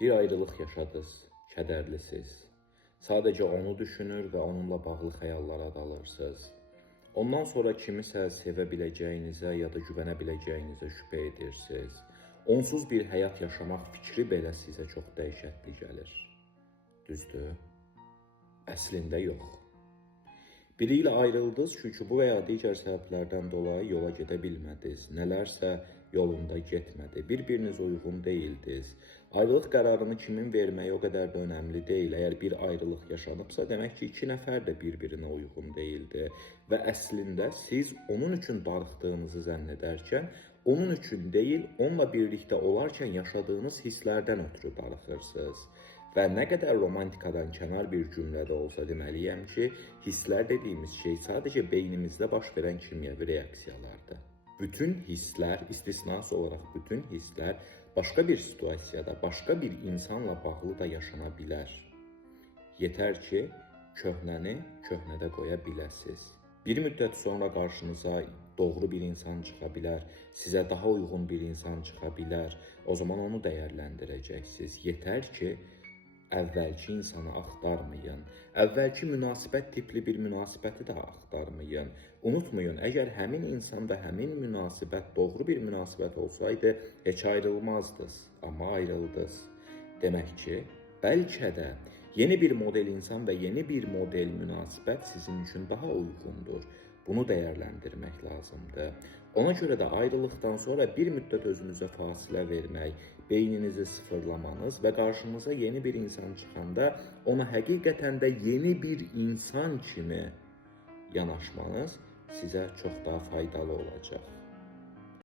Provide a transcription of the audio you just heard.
Bir ayrılıq yaşadınız, kədərlisiniz. Sadəcə onu düşünür və onunla bağlı xəyallara dalırsınız. Ondan sonra kimisə sevə biləcəyinizə ya da güvənə biləcəyinizə şübhə edirsiniz. Onsuz bir həyat yaşamaq fikri belə sizə çox dəhşətli gəlir. Düzdür? Əslində yox. Biri ilə ayrıldınız çünki bu və ya digər səbəblərdən dolayı yola gedə bilmədiniz. Nələrsə yolunda getmədi. Bir-biriniz uyğun deyildiniz. Ayrılıq qərarını kimin verməyi o qədər də önəmli deyil. Əgər bir ayrılıq yaşanıbsa, demək ki, iki nəfər də bir-birinə uyğun deyildi. Və əslində siz onun üçün darıxdığınızı zənn edərkən, onun üçün deyil, onunla birlikdə olarkən yaşadığınız hisslərdən ötürü darıxırsınız. Və nə qədər romantikadan kənar bir cümlədə olsa deməliyəm ki, hisslər dediyimiz şey sadəcə beynimizdə baş verən kimyəvi reaksiyalardır. Bütün hisslər, istisnası olaraq bütün hisslər başqa bir situasiyada, başqa bir insanla bağlı da yaşana bilər. Yetər ki, köhnəni köhnədə qoya biləsiniz. Bir müddət sonra qarşınıza doğru bir insan çıxa bilər, sizə daha uyğun bir insan çıxa bilər. O zaman onu dəyərləndirəcəksiniz. Yetər ki, əvvəlki insanı axtarmayın. Əvvəlki münasibət tipli bir münasibəti də axtarmayın. Unutmayın, əgər həmin insan və həmin münasibət doğru bir münasibət olsaydı, heç ayrılmazdınız, amma ayrıldınız. Demək ki, bəlkə də yeni bir model insan və yeni bir model münasibət sizin üçün daha uyğundur. Bunu dəyərləndirmək lazımdır. Ona görə də ayrılıqdan sonra bir müddət özünüzə fasilə vermək, beyninizi sıfırlamanız və qarşınıza yeni bir insan çıxanda ona həqiqətən də yeni bir insan kimi yanaşmanız sizə çox daha faydalı olacaq.